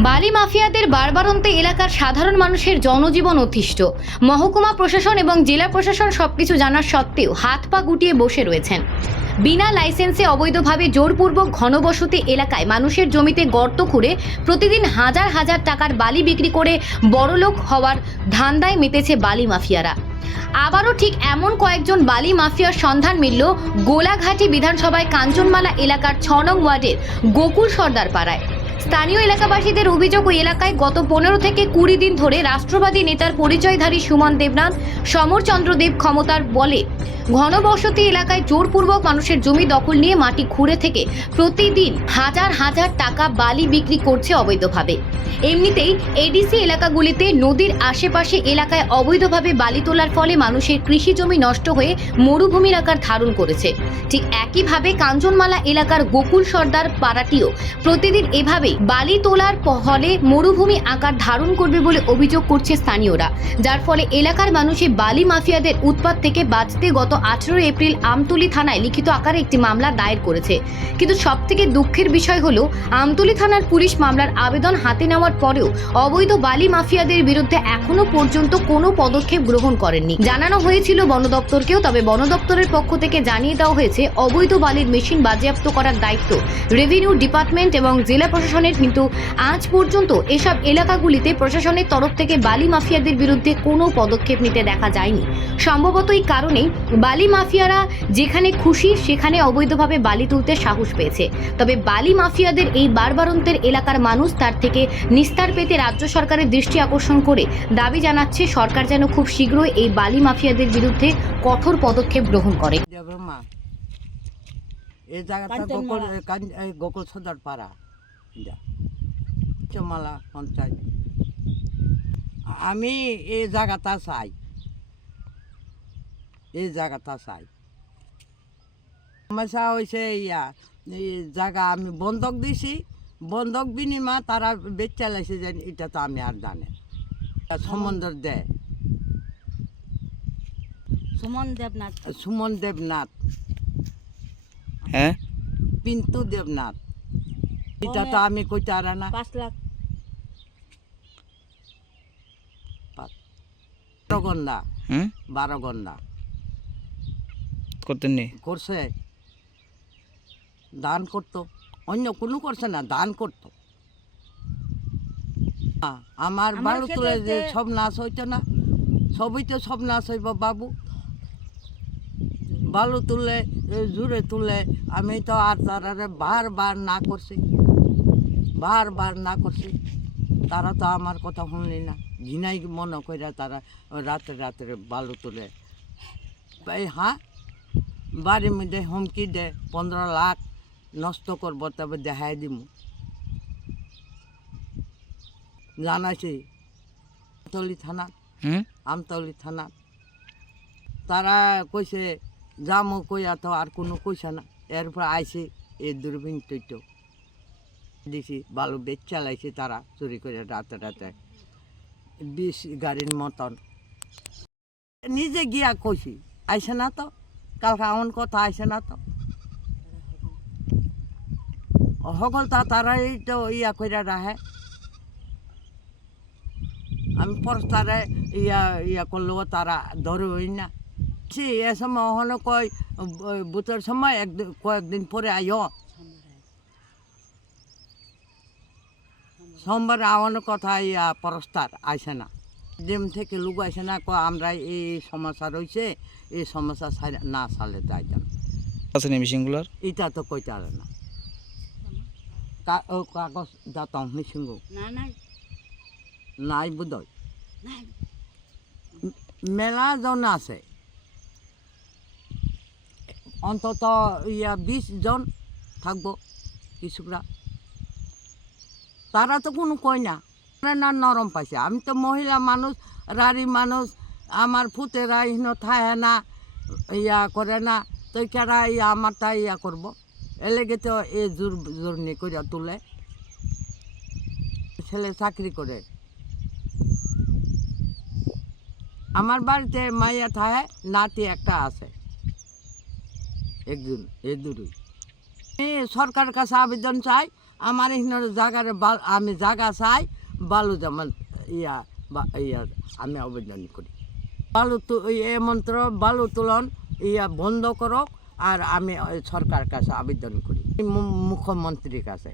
বালি মাফিয়াদের বারবারন্তে এলাকার সাধারণ মানুষের জনজীবন অতিষ্ঠ। মহকুমা প্রশাসন এবং জেলা প্রশাসন সবকিছু জানার সত্ত্বেও হাত পা গুটিয়ে বসে রয়েছেন। বিনা লাইসেন্সে অবৈধভাবে জোরপূর্বক ঘনবসতি এলাকায় মানুষের জমিতে গর্ত খুঁড়ে প্রতিদিন হাজার হাজার টাকার বালি বিক্রি করে বড়লোক হওয়ার ধান্দায় মেতেছে বালি মাফিয়ারা। আবারও ঠিক এমন কয়েকজন বালি মাফিয়ার সন্ধান মিলল গোলাঘাটি বিধানসভায় কাঞ্চনমালা এলাকার ছ নং ওয়ার্ডের গোকুল সর্দার পাড়ায় স্থানীয় এলাকাবাসীদের অভিযোগ, ওই এলাকায় গত পনেরো থেকে কুড়ি দিন ধরে রাষ্ট্রবাদী নেতার পরিচয়ধারী সুমন দেবনাথ, সমরচন্দ্র দেব ক্ষমতার বলে। ঘনবসতি এলাকায় জোরপূর্বক মানুষের জমি দখল নিয়ে মাটি খুঁড়ে থেকে প্রতিদিন হাজার হাজার টাকা বালি বিক্রি করছে অবৈধভাবে। এমনিতেই এডিসি এলাকাগুলিতে নদীর আশেপাশে এলাকায় অবৈধভাবে বালি তোলার ফলে মানুষের কৃষি জমি নষ্ট হয়ে মরুভূমির আকার ধারণ করেছে। ঠিক একইভাবে কাঞ্চনমালা এলাকার গোকুল সর্দার পাড়াটিও প্রতিদিন এভাবেই বালি তোলার ফলে মরুভূমি আকার ধারণ করবে বলে অভিযোগ করছে স্থানীয়রা। যার ফলে এলাকার মানুষে বালি মাফিয়াদের উৎপাত থেকে বাঁচতে গত আঠেরো এপ্রিল আমতলী থানায় লিখিত আকারে একটি মামলা দায়ের করেছে। কিন্তু সবথেকে দুঃখের বিষয় হলো, আমতলী থানার পুলিশ মামলার আবেদন হাতে নেওয়ার পরেও অবৈধ বালি মাফিয়াদের বিরুদ্ধে এখনও পর্যন্ত কোনো পদক্ষেপ গ্রহণ করেননি। জানানো হয়েছিল বন দপ্তরকেও, তবে বন দপ্তরের পক্ষ থেকে জানিয়ে দেওয়া হয়েছে, অবৈধ বালির মেশিন বাজেয়াপ্ত করার দায়িত্ব রেভিনিউ ডিপার্টমেন্ট এবং জেলা প্রশাসনের, কিন্তু আজ পর্যন্ত এসব এলাকাগুলিতে প্রশাসনের তরফ থেকে বালি মাফিয়াদের বিরুদ্ধে কোনো পদক্ষেপ নিতে দেখা যায়নি। সম্ভবত এই কারণেই বালি মাফিয়ারা যেখানে খুশি সেখানে অবৈধভাবে বালি তুলতে সাহস পেয়েছে। তবে বালি মাফিয়াদের এই বারবারন্তের এলাকার মানুষ তার থেকে নিস্তার পেতে রাজ্য সরকারের দৃষ্টি আকর্ষণ করে দাবি জানাচ্ছে সরকার যেন খুব শীঘ্রই এই বালি মাফিয়াদের বিরুদ্ধে কঠোর পদক্ষেপ গ্রহণ করে। এই জায়গাটা গোকুল গোকুল সদর পাড়া। যা। পঞ্চায়েত। আমি এই জায়গাটা চাই। এই জায়গাটা চাই। সমস্যা হয়েছে ইয়া এই জায়গা আমি বন্ধক দিছি বন্ধক বিনিময় তারা বেচা লাইছে যে এটা তো আমি আর জানে সম্বন্ধ দেয় সুমন দেবনাথ। সুমন দেবনাথ। হ্যাঁ? পিন্টু দেবনাথ। এটা তো আমি কইতে আর না। পাঁচ লাখ। বারো গন্ডা। বারো গন্ডা। করতেন নি করছে। দান করতো। অন্য কোনো করছে না দান করতো। আ, আমার বালু তুলে যে সব নাশ হইতো না সবই তো সব নাশ হইব বাবু। বালু তুললে এ, জুড়ে তুললে আমি তো আর তারারে বার বার না করছি। বার বার না করছি। তারা তো আমার কথা শুনলি না। ঘিনাই মনে করে তারা রাতে রাতে বালু তুলে। এই হ্যাঁ? বাড়ির মধ্যে হুমকি দে পনেরো লাখ নষ্ট করব তবে দেখাই দিম। জানাইছি আমতলি থানা আমতলি থানা। তারা কইছে যামো কইয়া তো আর কোনো কইছে না। এরপর আইছে এই দূরবীন তৈত। দিছি বালু বেচ চালাইছে তারা চুরি করে রাতে রাতে। বিশ গাড়ির মতন। নিজে গিয়া কইছি আইসে না তো? কালকে এমন কথা আইসে না তো। সকল তা তারাই তো ইয়া কইরা রাহে আমি পরস্তারে ইয়া ইয়া করলেও তারা ধরবই না। সে এ সময় ওখানে কয় বুথের সময় একদিন কয়েকদিন পরে আইও। সোমবার আওয়ানো কথা ইয়া পরস্তার আইসে না। ডিম থেকে লুক আইসে না ক আমরা এই সমস্যা রয়েছে এই সমস্যা না সালে যাইতে না আছে মেশিনগুলোর এটা তো কইতে পারে না। কাগজ দাতাম মিশিঙ্গ না না নাই। বোধয় মেলা জন আছে। অন্তত ইয়া বিশ জন থাকব কৃষকরা তারা তো কোনো কয় না। না নরম পাইছে আমি তো মহিলা মানুষ রারি মানুষ, আমার ফুতেরা ইহন থাহে না, ইয়া করে না, তো কেরা ইয়া আমার তাই ইয়া করব? এলেগে তো এ জোর জোরনি করে তুলে। ছেলে চাকরি করে। আমার বাড়িতে মাইয়া থাহে নাতি একটা আছে। একজন, এ দুরুই আমি সরকারের কাছে আবেদন চাই, আমার এখানে জায়গার আমি জায়গা চাই বালু যেমন ইয়া বা ইয়া আমি আবেদন করি। বালু তো এ মন্ত্র, বালু তোলন, ইয়া বন্ধ করক, আর আমি সরকার কাছে আবেদন করি। মুখ্যমন্ত্রীর কাছে।